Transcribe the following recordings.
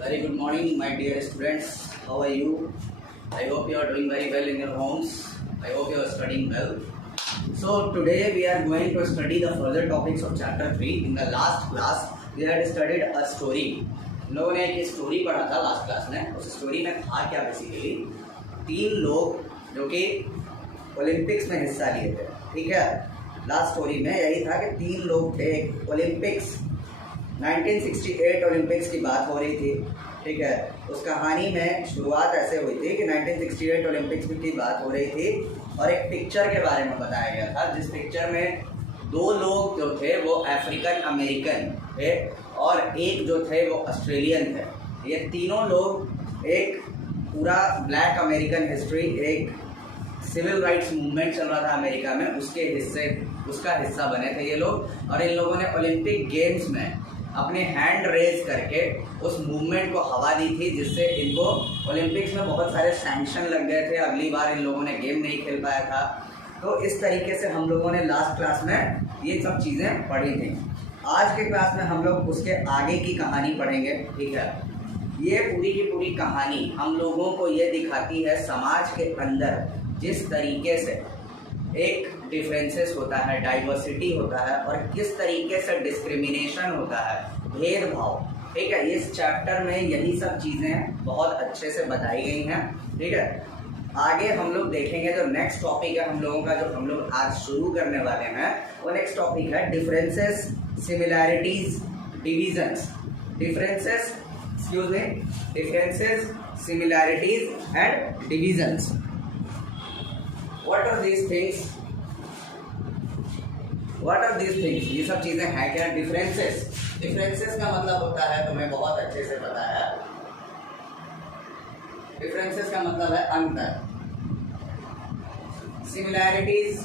Very good morning, my dear students. How are you? I hope you are doing very well in your homes. I hope you are studying well. So today we are going to study the further topics of chapter 3. In the last class, we had studied a story. हम लोगों ने एक story पढ़ा था last class में. उस story में था क्या बेसिकली, 3 लोग जो कि ओलंपिक्स में हिस्सा लिए थे. ठीक है, लास्ट स्टोरी में यही था कि 3 लोग थे. ओलंपिक्स 1968 ओलंपिक्स की बात हो रही थी. ठीक है, उस कहानी में शुरुआत ऐसे हुई थी कि 1968 ओलंपिक्स की बात हो रही थी और एक पिक्चर के बारे में बताया गया था, जिस पिक्चर में 2 लोग जो थे वो अफ्रीकन अमेरिकन थे और एक जो थे वो ऑस्ट्रेलियन थे. ये तीनों लोग एक पूरा ब्लैक अमेरिकन हिस्ट्री, एक सिविल राइट्स मूवमेंट चल रहा था अमेरिका में, उसका हिस्सा बने थे ये लोग. और इन लोगों ने ओलंपिक गेम्स में अपने हैंड रेज करके उस मूवमेंट को हवा दी थी, जिससे इनको ओलंपिक्स में बहुत सारे सैंक्शन लग गए थे. अगली बार इन लोगों ने गेम नहीं खेल पाया था. तो इस तरीके से हम लोगों ने लास्ट क्लास में ये सब चीज़ें पढ़ी थी. आज के क्लास में हम लोग उसके आगे की कहानी पढ़ेंगे. ठीक है, ये पूरी की पूरी कहानी हम लोगों को ये दिखाती है समाज के अंदर जिस तरीके से एक डिफरेंसेस होता है, डाइवर्सिटी होता है और किस तरीके से डिस्क्रिमिनेशन होता है, भेदभाव. ठीक है, इस चैप्टर में यही सब चीज़ें बहुत अच्छे से बताई गई हैं. ठीक है, आगे हम लोग देखेंगे जो नेक्स्ट टॉपिक है हम लोगों का, जो हम लोग आज शुरू करने वाले हैं, वो नेक्स्ट टॉपिक है differences, similarities, divisions. Differences, differences, similarities and divisions. What are these things? What are these things? ये सब चीजें हैं क्या? डिफरेंसेस. डिफरेंसेस का मतलब होता है, तुम्हें बहुत अच्छे से पता है, डिफरेंसेस का मतलब है अंतर. सिमिलैरिटीज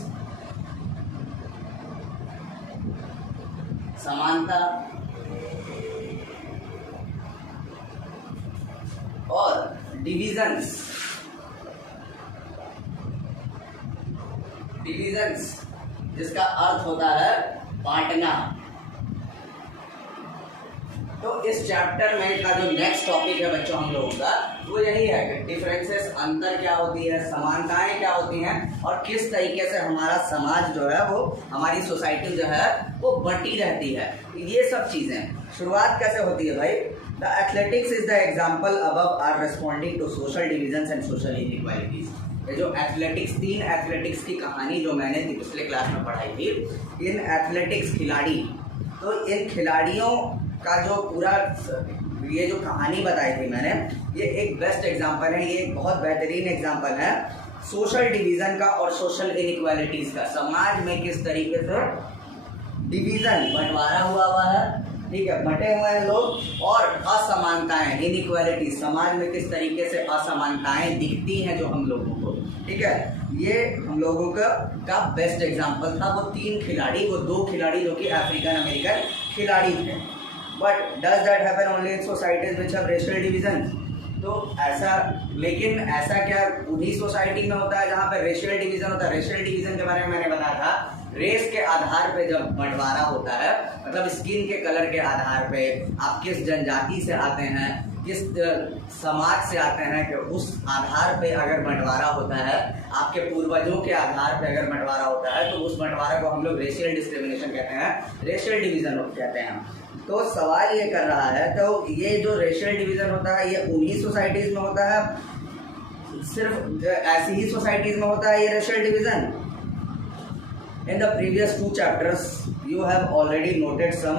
समानता और डिविजन्स, डिविजन्स जिसका अर्थ होता है बांटना. तो इस चैप्टर में का जो नेक्स्ट टॉपिक है बच्चों हम लोगों का, वो यही है कि डिफरेंसेस, अंतर क्या होती है, समानताएं क्या होती हैं और किस तरीके से हमारा समाज जो है वो, हमारी सोसाइटी जो है वो बटी रहती है. ये सब चीजें शुरुआत कैसे होती है भाई. The athletics is the example above are responding to social divisions and social inequalities. ये जो एथलेटिक्स, 3 एथलेटिक्स की कहानी जो मैंने पिछले क्लास में पढ़ाई थी, इन एथलेटिक्स खिलाड़ी, तो इन खिलाड़ियों का जो पूरा ये जो कहानी बताई थी मैंने, ये एक बेस्ट एग्जांपल है, ये एक बहुत बेहतरीन एग्जांपल है सोशल डिवीज़न का और सोशल इनइक्वालिटीज़ का. समाज में किस तरीके से डिवीज़न, बंटवारा हुआ है. ठीक है, बटे हुए हैं लोग, और असमानताएं, इनइक्वालिटी, समाज में किस तरीके से असमानताएं दिखती हैं जो हम लोगों को. ठीक है, ये हम लोगों का बेस्ट एग्जांपल था. वो 3 खिलाड़ी, वो 2 खिलाड़ी जो कि अफ्रीकन अमेरिकन खिलाड़ी थे. But does that happen only in societies which have racial division. तो ऐसा, लेकिन ऐसा क्या उन्हीं सोसाइटी में होता है जहाँ पे रेशियल डिवीजन होता है. रेशियल डिवीजन के बारे में मैंने बताया था, रेस के आधार पे जब बंटवारा होता है, मतलब स्किन के कलर के आधार पे आप किस जनजाति से आते हैं, किस समाज से आते हैं, कि उस आधार पे अगर बंटवारा होता है, आपके पूर्वजों के आधार पे अगर बंटवारा होता है, तो उस बंटवारे को हम लोग रेशियल डिस्क्रिमिनेशन कहते हैं, रेशियल डिवीजन कहते हैं. तो सवाल ये कर रहा है, तो ये जो रेशियल डिवीजन होता है ये उन्हीं सोसाइटीज में होता है, सिर्फ ऐसी ही सोसाइटीज में होता है ये racial division. In the previous 2 chapters, you have already noted some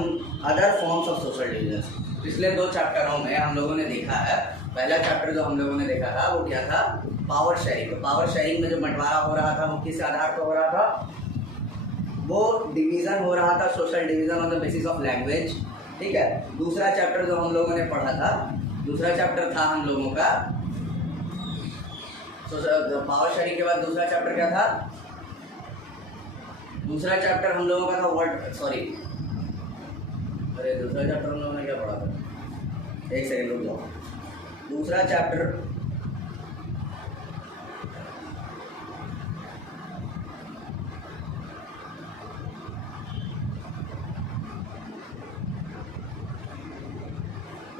other forms of social division. पिछले 2 चैप्टरों में हम लोगों ने देखा है, पहला चैप्टर जो हम लोगों ने देखा था वो क्या था, पावर शेयरिंग. तो पावर शेयरिंग में जो बंटवारा हो रहा था वो किस आधार पर हो रहा था, वो डिवीज़न हो रहा था, social division on the basis of language. ठीक है, दूसरा चैप्टर जो हम लोगों ने पढ़ा था, दूसरा चैप्टर था हम लोगों का पावर शेयरिंग के बाद दूसरा चैप्टर क्या था, दूसरा चैप्टर हम लोगों का था दूसरा चैप्टर हम लोगों ने क्या पढ़ा था, एक सेकंड रुक जाओ. दूसरा chapter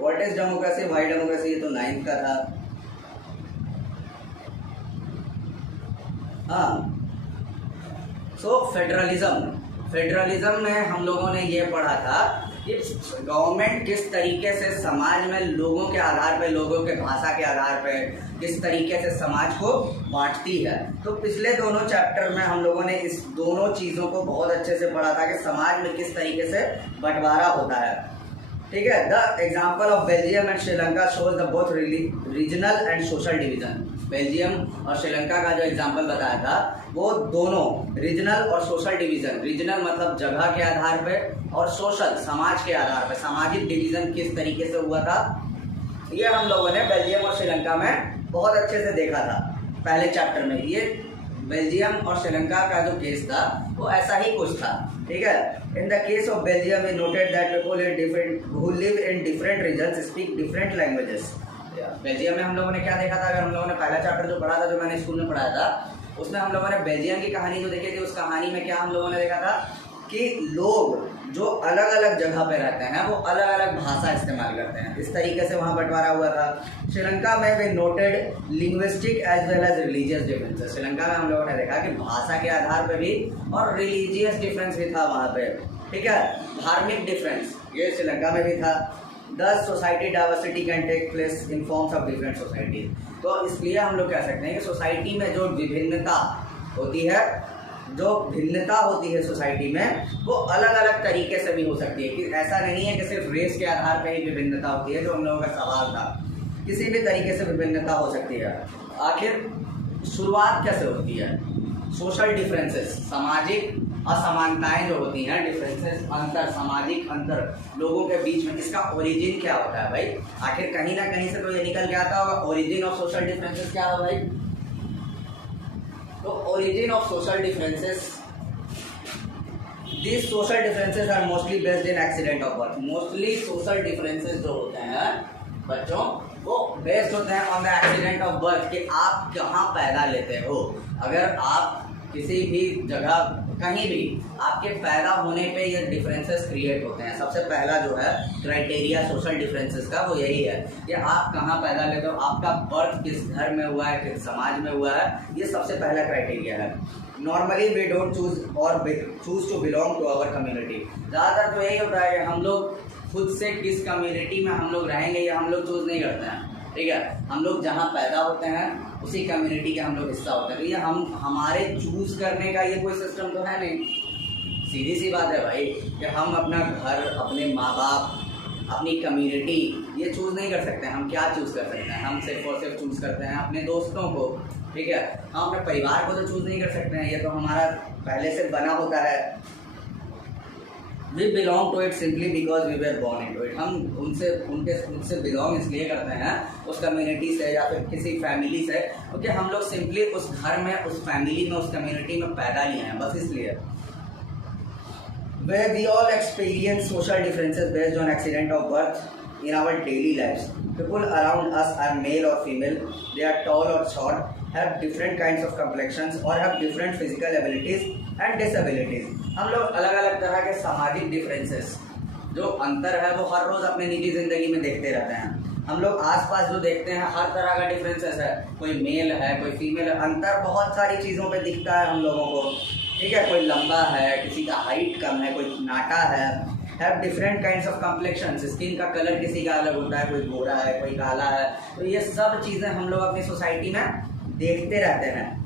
what is democracy, why democracy, ये तो 9th का था। हाँ, सो फेडरलिज्म में हम लोगों ने ये पढ़ा था कि गवर्नमेंट किस तरीके से समाज में लोगों के आधार पे, लोगों के भाषा के आधार पे किस तरीके से समाज को बांटती है। तो पिछले दोनों चैप्टर में हम लोगों ने इस दोनों चीज़ों को बहुत अच्छे से पढ़ा था कि समाज में किस तरीके से बंटवारा होता है। ठीक है, the example of Belgium and Sri Lanka shows the both regional and social division. Belgium और श्रीलंका का जो एग्जाम्पल बताया था वो दोनों रीजनल और सोशल डिवीजन, रीजनल मतलब जगह के आधार पे और सोशल समाज के आधार पे, सामाजिक डिवीजन किस तरीके से हुआ था, ये हम लोगों ने बेल्जियम और श्रीलंका में बहुत अच्छे से देखा था पहले चैप्टर में। ये बेल्जियम और श्रीलंका का जो केस था वो ऐसा ही कुछ था। ठीक है, in the case of Belgium we noted that people in different who live in different regions speak different languages. Belgium में हम लोगों ने क्या देखा था, अगर हम लोगों ने पहला चैप्टर जो पढ़ा था, जो मैंने स्कूल में पढ़ाया था, उसमें हम लोगों ने बेल्जियम की कहानी जो देखी थी, उस कहानी में क्या हम लोगों ने देखा था कि लोग जो अलग अलग जगह पे रहते हैं वो अलग अलग भाषा इस्तेमाल करते हैं, इस तरीके से वहाँ बंटवारा हुआ था। श्रीलंका में we noted linguistic as well as religious differences. Sri Lanka में हम लोगों ने देखा कि भाषा के आधार पे भी और रिलीजियस डिफरेंस भी था वहाँ पे। ठीक है, धार्मिक डिफरेंस ये श्रीलंका में भी था। Thus society diversity can take place in forms of different societies। तो इसलिए हम लोग कह सकते हैं कि सोसाइटी में जो विभिन्नता होती है, जो भिन्नता होती है सोसाइटी में, वो अलग अलग तरीके से भी हो सकती है। कि ऐसा नहीं है कि सिर्फ रेस के आधार पर ही विभिन्नता होती है, जो हम लोगों का सवाल था, किसी भी तरीके से विभिन्नता हो सकती है। आखिर शुरुआत कैसे होती है? सोशल डिफरेंसेस, सामाजिक असमानताएं जो होती हैं, डिफरेंसेस, अंतर, सामाजिक अंतर लोगों के बीच में, इसका ओरिजिन क्या होता है भाई? आखिर कहीं ना कहीं से तो ये निकल के आता होगा। ओरिजिन ऑफ सोशल डिफरेंसेस क्या है भाई? तो origin of social differences, these social differences are mostly based in accident of birth। Mostly social differences जो होते हैं बच्चों, वो बेस्ड होते हैं on the accident of birth, कि आप कहाँ पैदा लेते हो। अगर आप किसी भी जगह कहीं भी आपके पैदा होने पे ये डिफरेंसेस क्रिएट होते हैं। सबसे पहला जो है क्राइटेरिया सोशल डिफरेंसेस का वो यही है कि आप कहाँ पैदा लेते हो, आपका बर्थ किस घर में हुआ है, किस समाज में हुआ है, ये सबसे पहला क्राइटेरिया है। Normally we don't choose to belong to our community. ज़्यादातर तो यही होता है कि हम लोग खुद से किस कम्युनिटी में हम लोग रहेंगे ये हम लोग चूज़ नहीं करते हैं। ठीक है, हम लोग जहाँ पैदा होते हैं उसी कम्युनिटी के हम लोग हिस्सा होते हैं। तो ये हमारे चूज़ करने का ये कोई सिस्टम तो है नहीं। सीधी सी बात है भाई कि हम अपना घर, अपने माँ बाप, अपनी कम्युनिटी ये चूज़ नहीं कर सकते हैं। हम क्या चूज़ कर सकते हैं? हम सिर्फ और सिर्फ चूज़ करते हैं अपने दोस्तों को। ठीक है, हम अपने परिवार को तो चूज़ नहीं कर सकते हैं, ये तो हमारा पहले से बना होता है। We belong to it simply because we were born into it। हम उनसे बिलोंग इसलिए करते हैं, उस कम्युनिटी से या फिर किसी फैमिली से, क्योंकि हम लोग सिंपली उस घर में, उस फैमिली में, उस कम्युनिटी में पैदा लिए हैं, बस इसलिए। Where we all experience social differences based on accident of birth in our daily lives। People around us are male or female, they are tall or short, have different kinds of complexions or have different physical abilities and disabilities। हम लोग अलग अलग तरह के सामाजिक differences, जो अंतर है वो हर रोज़ अपने निजी ज़िंदगी में देखते रहते हैं। हम लोग आसपास जो देखते हैं हर तरह का डिफरेंसेस है, कोई मेल है, कोई फीमेल है, अंतर बहुत सारी चीज़ों पे दिखता है हम लोगों को। ठीक है, कोई लंबा है, किसी का हाइट कम है, कोई नाटा है, have different kinds of complexions, skin का कलर किसी का अलग होता है, कोई गोरा है, कोई काला है। तो ये सब चीज़ें हम लोग अपनी सोसाइटी में देखते रहते हैं।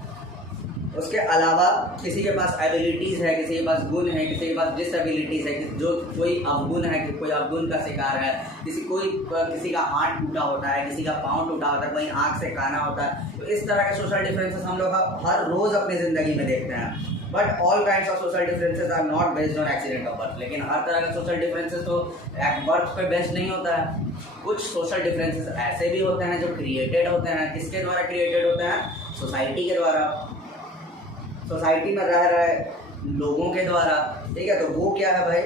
उसके अलावा किसी के पास एबिलिटीज़ है, किसी के पास गुण है, किसी के पास डिसएबिलिटीज़ है, जो कोई अवगुण है, कि कोई अवगुण का शिकार है, किसी का हाथ टूटा होता है, किसी का पाँव टूटा होता है, कोई आँख से काना होता है। तो इस तरह के सोशल डिफरेंसेस हम लोग हर रोज़ अपनी ज़िंदगी में देखते हैं। But all kinds of social differences are not based on accident of birth. लेकिन हर तरह के सोशल डिफरेंसेस तो बर्थ पे बेस्ड नहीं होता है। कुछ सोशल डिफरेंसेस ऐसे भी होते हैं जो क्रिएटेड होते हैं। किसके द्वारा क्रिएटेड होते हैं? सोसाइटी के द्वारा, सोसाइटी में रह रहे लोगों के द्वारा। ठीक है, तो वो क्या है भाई?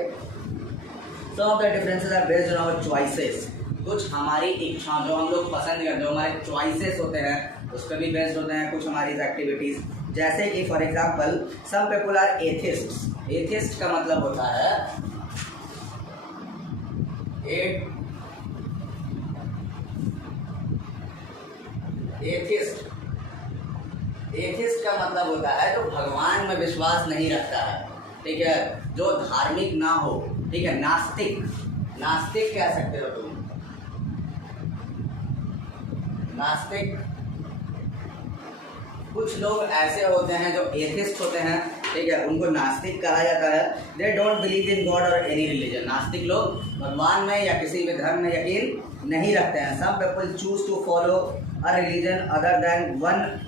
Some of the differences are based on our choices. कुछ हमारी इच्छा, जो हम लोग पसंद करते हैं, जो हमारे चॉइसेस होते हैं, उस पर भी बेस्ड होते हैं कुछ हमारी एक्टिविटीज़। जैसे कि for example some people are atheists. Atheist का मतलब होता है एथिस्ट, एथिस्ट का मतलब होता है जो भगवान में विश्वास नहीं रखता है, ठीक है, जो धार्मिक ना हो, ठीक है। नास्तिक, नास्तिक कह सकते हो तुम, नास्तिक। कुछ लोग ऐसे होते हैं जो एथिस्ट होते हैं, ठीक है, उनको नास्तिक कहा जाता है। They don't believe in God और एनी रिलीजन। नास्तिक लोग भगवान में या किसी भी धर्म में यकीन नहीं रखते हैं। Some people choose to follow a religion other than one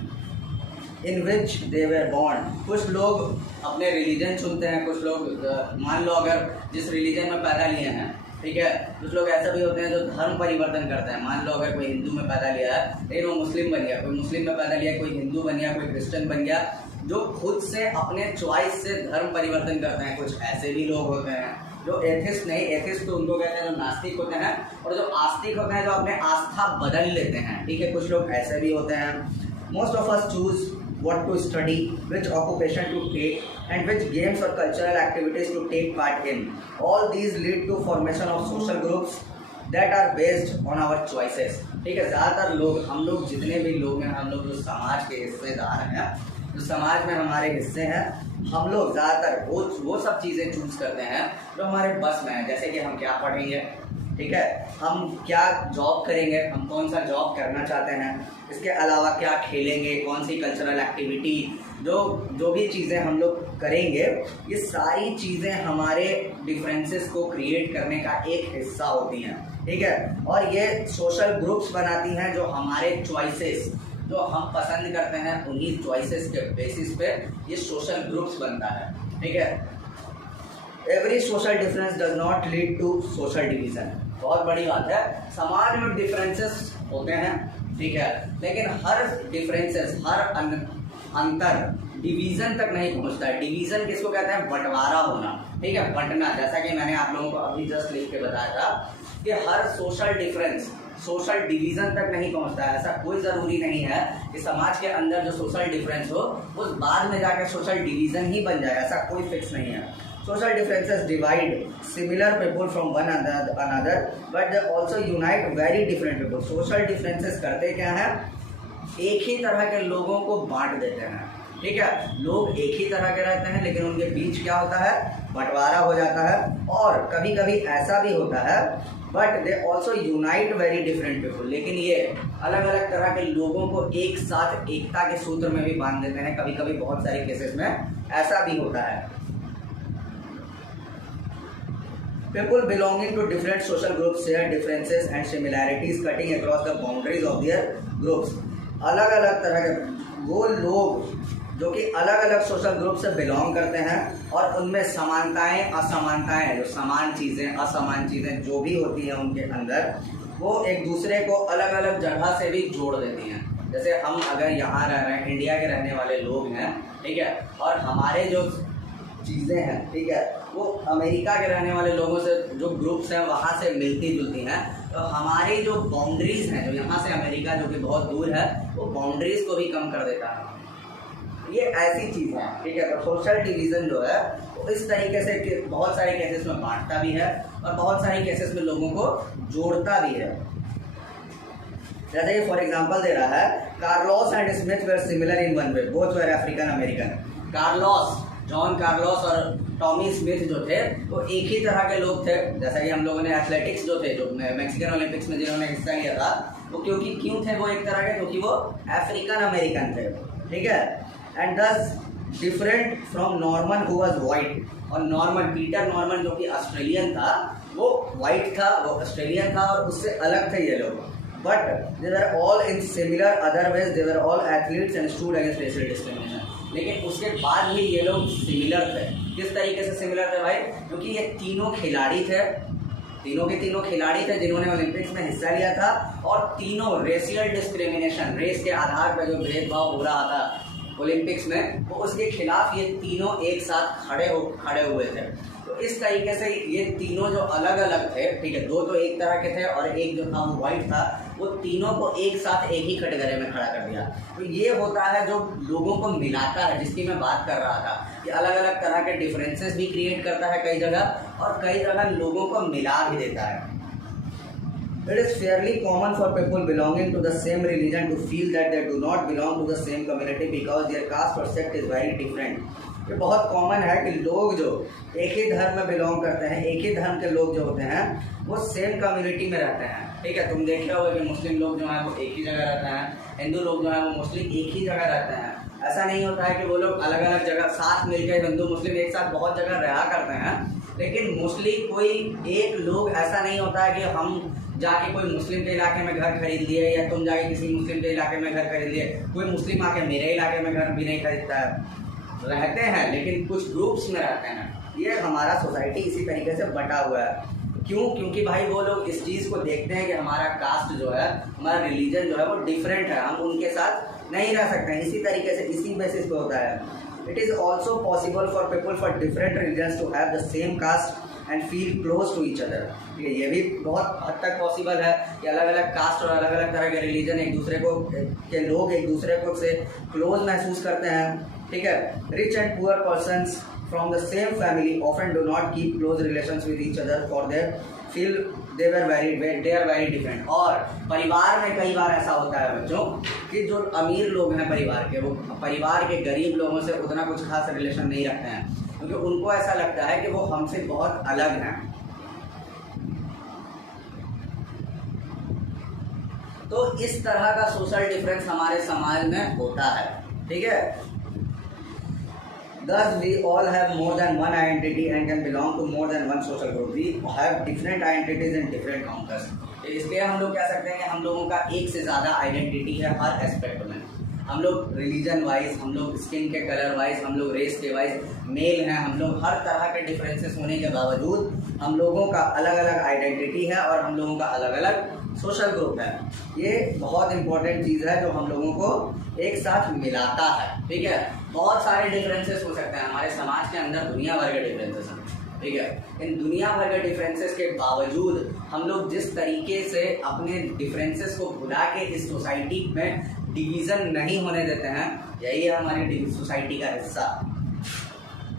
in which they were born. कुछ लोग अपने रिलीजन चुनते हैं, कुछ लोग मान लो अगर जिस रिलीजन में पैदा लिए हैं, ठीक है, कुछ लोग ऐसा भी होते हैं जो धर्म परिवर्तन करते हैं। मान लो अगर कोई हिंदू में पैदा लिया है लेकिन वो मुस्लिम बन गया, कोई मुस्लिम में पैदा लिया, कोई हिंदू बन गया, कोई क्रिश्चियन बन गया, जो खुद से अपने चॉइस से धर्म परिवर्तन करते हैं। कुछ ऐसे भी लोग होते हैं जो एथिस्ट नहीं, एथिस्ट तो उनको कहते हैं जो नास्तिक होते हैं, और जो आस्तिक होते हैं जो अपने आस्था बदल लेते हैं, ठीक है, कुछ लोग ऐसे भी होते हैं। Most of us choose what to study, which occupation to take, and which games or cultural activities to take part in. All these lead to formation of social groups that are based on our choices. ठीक है, ज़्यादातर लोग, हम लोग जितने भी लोग हैं, हम लोग जो समाज के हिस्सेदार हैं, जो समाज में हमारे हिस्से हैं, हम लोग ज़्यादातर वो सब चीज़ें चूज करते हैं जो हमारे बस में है। जैसे कि हम क्या पढ़ेंगे, ठीक है, हम क्या जॉब करेंगे, हम कौन सा जॉब करना चाहते हैं, इसके अलावा क्या खेलेंगे, कौन सी कल्चरल एक्टिविटी, जो भी चीज़ें हम लोग करेंगे, ये सारी चीज़ें हमारे डिफरेंसेस को क्रिएट करने का एक हिस्सा होती हैं, ठीक है। और ये सोशल ग्रुप्स बनाती हैं जो हमारे चॉइसेस जो हम पसंद करते हैं, उन्हीं चॉइसेस के बेसिस पे ये सोशल ग्रुप्स बनता है, ठीक है। Every social difference does not lead to social division. बहुत बड़ी बात है, समाज में डिफरेंसेस होते हैं, ठीक है, लेकिन हर डिफरेंसेस, हर अंतर डिवीजन तक नहीं पहुंचता है। डिवीजन किसको कहते हैं? बंटवारा होना, ठीक है, बंटना। जैसा कि मैंने आप लोगों को अभी जस्ट लिख के बताया था कि हर सोशल डिफरेंस सोशल डिवीजन तक नहीं पहुंचता है। ऐसा कोई ज़रूरी नहीं है कि समाज के अंदर जो सोशल डिफरेंस हो उस बाद में जाकर सोशल डिवीजन ही बन जाए, ऐसा कोई फिक्स नहीं है। Social differences divide similar people from one another, but they also unite very different people. Social differences करते क्या है? एक ही तरह के लोगों को बांट देते हैं, ठीक है। लोग एक ही तरह के रहते हैं लेकिन उनके बीच क्या होता है? बंटवारा हो जाता है। और कभी कभी ऐसा भी होता है but they also unite very different people. लेकिन ये अलग अलग तरह के लोगों को एक साथ एकता के सूत्र में भी बांध देते हैं। कभी कभी बहुत सारे केसेस में ऐसा भी होता है। People belonging to different social groups share differences and similarities cutting across the boundaries of their groups. अलग अलग तरह के वो लोग जो कि अलग अलग सोशल ग्रुप से बिलोंग करते हैं और उनमें समानताएं असमानताएं, जो समान चीज़ें असमान चीज़ें जो भी होती हैं उनके अंदर, वो एक दूसरे को अलग अलग जगह से भी जोड़ देती हैं। जैसे हम अगर यहाँ रह रहे हैं, इंडिया के रहने वाले लोग हैं, ठीक है, और हमारे जो चीज़ें हैं, ठीक है, वो अमेरिका के रहने वाले लोगों से जो ग्रुप्स हैं वहाँ से मिलती जुलती हैं। तो हमारी जो बाउंड्रीज हैं, जो यहाँ से अमेरिका जो कि बहुत दूर है, वो बाउंड्रीज को भी कम कर देता है। ये ऐसी चीज़ है, ठीक है। तो सोशल डिवीज़न जो है वो इस तरीके से बहुत सारे केसेस में बांटता भी है और बहुत सारे केसेस में लोगों को जोड़ता भी है। जैसे कि फॉर एग्जाम्पल दे रहा है, Carlos and Smith were similar in one way, both were African American. Carlos, John Carlos और टॉमी स्मिथ जो थे वो एक ही तरह के लोग थे। जैसा कि हम लोगों ने एथलेटिक्स जो थे, जो मैक्सिकन ओलंपिक्स में जिन्होंने हिस्सा लिया था, वो क्यों थे वो एक तरह के? क्योंकि वो अफ्रीकन अमेरिकन थे, ठीक है। एंड दस different from Norman who was white. और नॉर्मन, पीटर नॉर्मन जो कि ऑस्ट्रेलियन था, वो वाइट था, वो ऑस्ट्रेलियन था और उससे अलग थे ये लोग। But they were all in similar other ways, they were all athletes and stood against racial discrimination. लेकिन उसके बाद भी ये लोग सिमिलर थे। किस तरीके से सिमिलर थे भाई? क्योंकि ये तीनों खिलाड़ी थे, तीनों के तीनों खिलाड़ी थे जिन्होंने ओलंपिक्स में हिस्सा लिया था, और तीनों रेशियल डिस्क्रिमिनेशन, रेस के आधार पर जो भेदभाव हो रहा था ओलंपिक्स में, वो उसके खिलाफ ये तीनों एक साथ खड़े हुए थे। तो इस तरीके से ये तीनों जो अलग अलग थे, ठीक है, दो तो एक तरह के थे और एक जो था वो वाइट था, वो तीनों को एक साथ एक ही कटघरे में खड़ा कर दिया। तो ये होता है जो लोगों को मिलाता है, जिसकी मैं बात कर रहा था कि अलग अलग तरह के डिफरेंसेस भी क्रिएट करता है कई जगह, और कई जगह लोगों को मिला भी देता है। It is fairly common for people belonging to the same religion to feel that they do not belong to the same community because their caste or sect is very different. ये बहुत कॉमन है कि लोग जो एक ही धर्म में belong करते हैं, एक ही धर्म के लोग जो होते हैं वो सेम कम्युनिटी में रहते हैं। ठीक है, तुम देखे होगे कि मुस्लिम लोग जो हैं वो एक ही जगह रहते हैं, हिंदू लोग जो हैं वो मुस्लिम एक ही जगह रहते हैं। ऐसा नहीं होता है कि वो लोग अलग अलग जगह साथ मिलकर हिंदू मुस्लिम एक साथ बहुत जगह रहा करते हैं, लेकिन मुस्लिम कोई एक लोग ऐसा नहीं होता है कि हम जाके कोई मुस्लिम के इलाके में घर खरीद लिए या तुम जाके किसी मुस्लिम के इलाके में घर खरीद लिए, कोई मुस्लिम आके मेरे इलाके में घर भी नहीं खरीदता है। रहते हैं लेकिन कुछ ग्रुप्स में रहते हैं। ये हमारा सोसाइटी इसी तरीके से बटा हुआ है। क्यों? क्योंकि भाई वो लोग इस चीज़ को देखते हैं कि हमारा कास्ट जो है, हमारा रिलीजन जो है वो डिफरेंट है, हम उनके साथ नहीं रह सकते हैं। इसी तरीके से इसी बेसिस पे होता है। It is also possible for people for different religions to have the same caste and feel close to each other. ठीक है, ये भी बहुत हद तक पॉसिबल है कि अलग अलग कास्ट और अलग अलग तरह के रिलीजन एक दूसरे को के लोग एक दूसरे को से क्लोज महसूस करते हैं। ठीक है, rich and poor persons from the same family often do not keep close relations with each other for they feel they are very different. और परिवार में कई बार ऐसा होता है बच्चों कि जो अमीर लोग हैं परिवार के, वो परिवार के गरीब लोगों से उतना कुछ खास रिलेशन नहीं रखते हैं, क्योंकि उनको ऐसा लगता है कि वो हमसे बहुत अलग हैं। तो इस तरह का सोशल डिफरेंस हमारे समाज में होता है। ठीक है, Thus, we all have more than one identity and can belong to more than one social group. We have different identities and different counters. इसलिए हम लोग कह सकते हैं कि हम लोगों का एक से ज़्यादा आइडेंटिटी है हर एस्पेक्ट में। हम लोग रिलीजन वाइज, हम लोग स्किन के कलर वाइज, हम लोग रेस के वाइज मेल हैं, हम लोग हर तरह के डिफरेंसेस होने के बावजूद हम लोगों का अलग अलग आइडेंटिटी है और हम लोगों का अलग अलग सोशल ग्रुप है। ये बहुत इंपॉर्टेंट चीज़ है जो हम लोगों को एक साथ मिलाता है। ठीक है, बहुत सारे डिफरेंसेस हो सकते हैं हमारे समाज के अंदर, दुनिया भर के डिफरेंसेस हैं। ठीक है, इन दुनिया भर के डिफरेंसेस के बावजूद हम लोग जिस तरीके से अपने डिफरेंसेस को भुला के इस सोसाइटी में डिवीज़न नहीं होने देते हैं, यही है हमारी सोसाइटी का हिस्सा।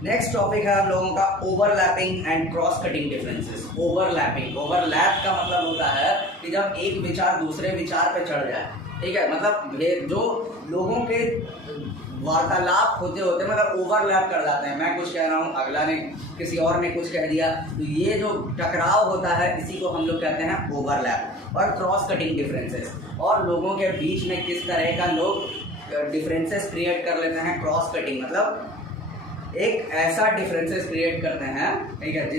नेक्स्ट टॉपिक है हम लोगों का overlapping and cross cutting differences. Overlapping, overlap का मतलब होता है कि जब एक विचार दूसरे विचार पे चढ़ जाए। ठीक है, मतलब जो लोगों के वार्तालाप होते होते मतलब ओवरलैप कर जाते हैं। मैं कुछ कह रहा हूँ, अगला ने किसी और ने कुछ कह दिया, तो ये जो टकराव होता है इसी को हम लोग कहते हैं ओवरलैप। और क्रॉस कटिंग डिफरेंसेस, और लोगों के बीच में किस तरह का लोग डिफरेंसेस क्रिएट कर लेते हैं। क्रॉस कटिंग मतलब एक ऐसा डिफरेंसेस क्रिएट करते हैं, ठीक है,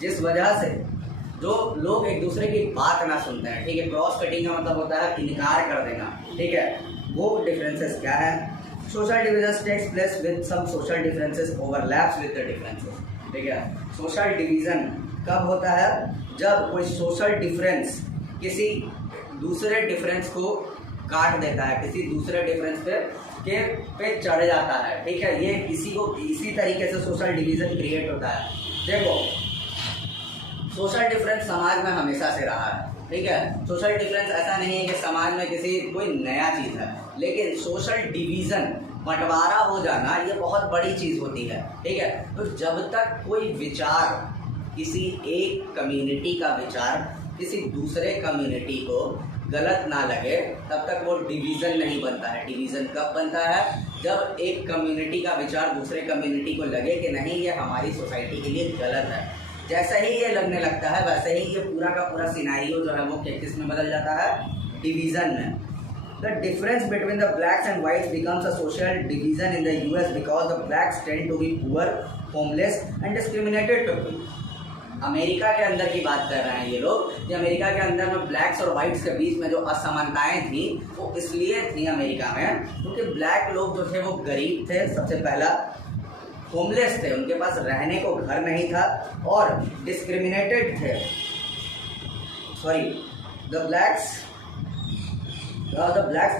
जिस वजह से जो लोग एक दूसरे की बात ना सुनते हैं। ठीक है, क्रॉस कटिंग का मतलब होता है इनकार कर देना। ठीक है, वो डिफरेंसेस क्या है? Social division takes place with some social differences overlaps with the differences. ठीक है, सोशल डिवीजन कब होता है? जब कोई सोशल डिफरेंस किसी दूसरे डिफरेंस को काट देता है, किसी दूसरे डिफरेंस पे चढ़ जाता है। ठीक है, ये इसी तरीके से सोशल डिवीजन क्रिएट होता है। देखो, सोशल डिफरेंस समाज में हमेशा से रहा है। ठीक है, सोशल डिफरेंस ऐसा नहीं है कि समाज में कोई नया चीज़ है, लेकिन सोशल डिवीज़न, बंटवारा हो जाना, ये बहुत बड़ी चीज़ होती है। ठीक है, तो जब तक कोई विचार, किसी एक कम्युनिटी का विचार किसी दूसरे कम्युनिटी को गलत ना लगे, तब तक वो डिवीज़न नहीं बनता है। डिवीज़न कब बनता है? जब एक कम्युनिटी का विचार दूसरे कम्युनिटी को लगे कि नहीं, ये हमारी सोसाइटी के लिए गलत है। जैसा ही ये लगने लगता है वैसे ही ये पूरा का पूरा सिनेरियो जो है वो किस में बदल जाता है? डिवीज़न में। The difference between the blacks and whites becomes a social division in the US because the blacks tend to be poor, homeless and discriminated people. America के अंदर की बात कर रहे हैं ये लोग कि अमेरिका के अंदर में ब्लैक्स और वाइट्स के बीच में जो असमानताएं थी वो इसलिए थी अमेरिका में क्योंकि ब्लैक लोग जो थे वो गरीब थे, सबसे पहला होमलेस थे, उनके पास रहने को घर नहीं था, और डिस्क्रिमिनेटेड थे। Sorry, the blacks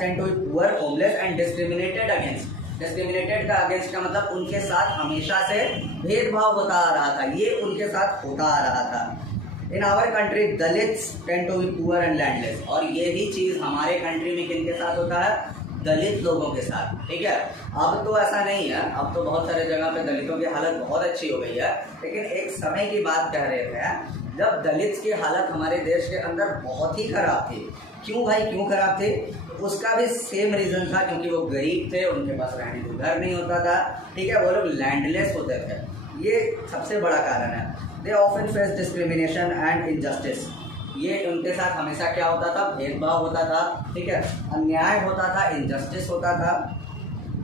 tend to be poor, homeless and discriminated against. Discriminated का अगेंस्ट का मतलब उनके साथ हमेशा से भेदभाव होता आ रहा था, ये उनके साथ होता आ रहा था। In our country Dalits tend to be poor and landless, और यही चीज़ हमारे कंट्री में किनके साथ होता है? दलित लोगों के साथ। ठीक है, अब तो ऐसा नहीं है, अब तो बहुत सारे जगह पे दलितों की हालत बहुत अच्छी हो गई है, लेकिन एक समय की बात कह रहे थे जब दलित की हालत हमारे देश के अंदर बहुत ही खराब थी। क्यों भाई, क्यों खराब थे? उसका भी सेम रीज़न था, क्योंकि वो गरीब थे, उनके पास रहने को घर नहीं होता था, ठीक है, वो लोग लैंडलेस होते थे। ये सबसे बड़ा कारण है। They often face discrimination and injustice. ये उनके साथ हमेशा क्या होता था? भेदभाव होता था, ठीक है, अन्याय होता था, इनजस्टिस होता था।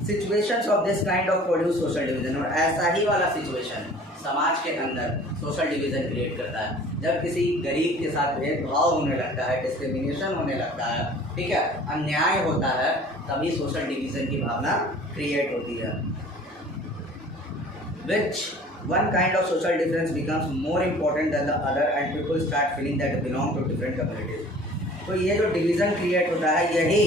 Situations of this kind of produce social division, और ऐसा ही वाला सिचुएशन समाज के अंदर सोशल डिवीजन क्रिएट करता है। जब किसी गरीब के साथ भेदभाव होने लगता है, डिस्क्रिमिनेशन होने लगता है, ठीक है, अन्याय होता है, तभी सोशल डिवीजन की भावना क्रिएट होती है। Which one kind of social difference becomes more important than the other and people start feeling that they belong to different communities. तो ये जो डिवीज़न क्रिएट होता है, यही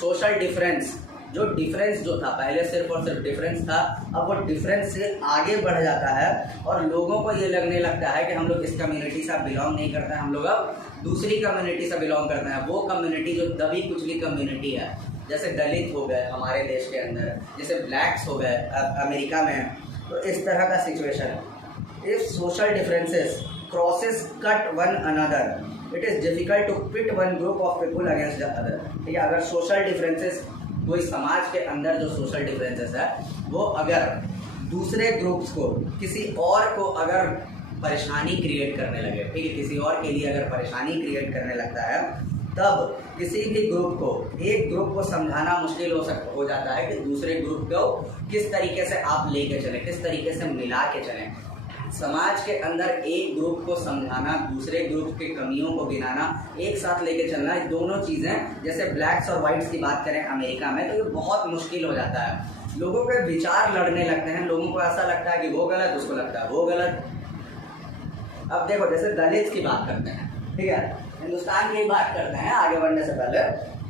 सोशल डिफरेंस, जो डिफरेंस जो था पहले सिर्फ और सिर्फ डिफरेंस था, अब वो डिफरेंस से आगे बढ़ जाता है और लोगों को ये लगने लगता है कि हम लोग इस कम्युनिटी से बिलोंग नहीं करते हैं, हम लोग अब दूसरी कम्युनिटी से बिलोंग करते हैं। वो कम्युनिटी जो दबी कुचली कम्युनिटी है, जैसे दलित हो गए हमारे देश के अंदर, जैसे ब्लैक्स हो गए अमेरिका में, तो इस तरह का situation. If social differences crosses cut one another, it is difficult to pit one group of people against the other. ठीक है, अगर सोशल डिफरेंसेस, कोई समाज के अंदर जो सोशल डिफरेंसेस है, वो अगर दूसरे ग्रुप्स को, किसी और को अगर परेशानी क्रिएट करने लगे, ठीक है, किसी और के लिए अगर परेशानी क्रिएट करने लगता है, तब किसी भी ग्रुप को, एक ग्रुप को समझाना मुश्किल हो जाता है कि दूसरे ग्रुप को किस तरीके से आप लेके चलें, किस तरीके से मिला के चलें। समाज के अंदर एक ग्रुप को समझाना, दूसरे ग्रुप के कमियों को गिनाना, एक साथ लेके चलना, ये दोनों चीज़ें, जैसे ब्लैक्स और वाइट्स की बात करें अमेरिका में, तो ये बहुत मुश्किल हो जाता है। लोगों के विचार लड़ने लगते हैं, लोगों को ऐसा लगता है कि वो गलत, उसको लगता है वो गलत। अब देखो, जैसे दलित की बात करते हैं, ठीक है, हिंदुस्तान की बात करते हैं, आगे बढ़ने से पहले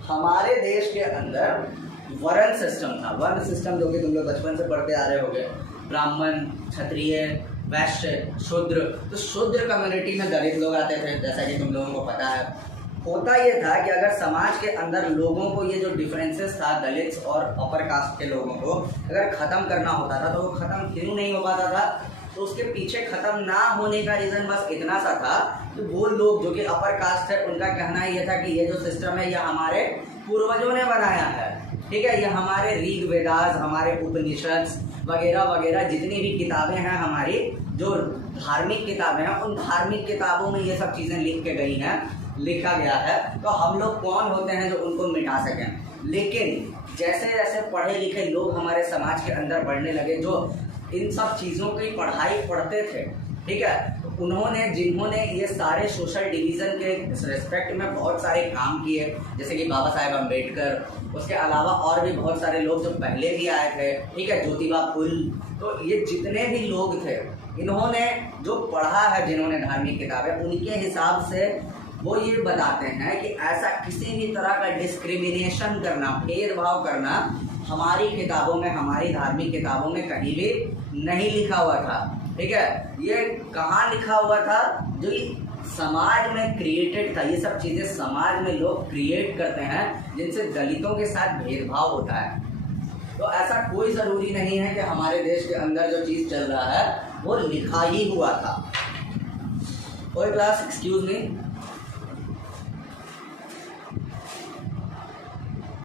हमारे देश के अंदर वर्ण सिस्टम था। वर्ण सिस्टम जो कि तुम लोग बचपन से पढ़ते आ रहे होगे, ब्राह्मण, क्षत्रिय, वैश्य, शूद्र। तो शूद्र कम्युनिटी में दलित लोग आते थे, जैसा कि तुम लोगों को पता है। होता ये था कि अगर समाज के अंदर लोगों को ये जो डिफरेंसेस था दलित और अपर कास्ट के लोगों को अगर ख़त्म करना होता था, तो वो ख़त्म क्यों नहीं हो पाता था? तो उसके पीछे ख़त्म ना होने का रीज़न बस इतना सा था कि वो लोग जो कि अपर कास्ट है, उनका कहना ये था कि ये जो सिस्टम है, ये हमारे पूर्वजों ने बनाया है, ठीक है, ये हमारे ऋग वेदास, हमारे उपनिषद वगैरह वगैरह जितनी भी किताबें हैं, हमारी जो धार्मिक किताबें हैं, उन धार्मिक किताबों में ये सब चीज़ें लिख के गई हैं, लिखा गया है। तो हम लोग कौन होते हैं जो उनको मिटा सकें? लेकिन जैसे जैसे पढ़े लिखे लोग हमारे समाज के अंदर बढ़ने लगे, जो इन सब चीज़ों की पढ़ाई पढ़ते थे, ठीक है, तो उन्होंने, जिन्होंने ये सारे सोशल डिवीज़न के रिस्पेक्ट में बहुत सारे काम किए, जैसे कि बाबा साहेब अम्बेडकर, उसके अलावा और भी बहुत सारे लोग जो पहले भी आए थे, ठीक है, ज्योतिबा फुल, तो ये जितने भी लोग थे, इन्होंने जो पढ़ा है, जिन्होंने धार्मिक किताबें, उनके हिसाब से वो ये बताते हैं कि ऐसा किसी भी तरह का डिस्क्रिमिनेशन करना, भेदभाव करना हमारी किताबों में, हमारी धार्मिक किताबों में कहीं भी नहीं लिखा हुआ था। ठीक है, ये कहाँ लिखा हुआ था? जो समाज में क्रिएटेड था। ये सब चीज़ें समाज में लोग क्रिएट करते हैं, जिनसे दलितों के साथ भेदभाव होता है। तो ऐसा कोई ज़रूरी नहीं है कि हमारे देश के अंदर जो चीज़ चल रहा है वो लिखा ही हुआ था। कोई क्लास, एक्सक्यूज मी।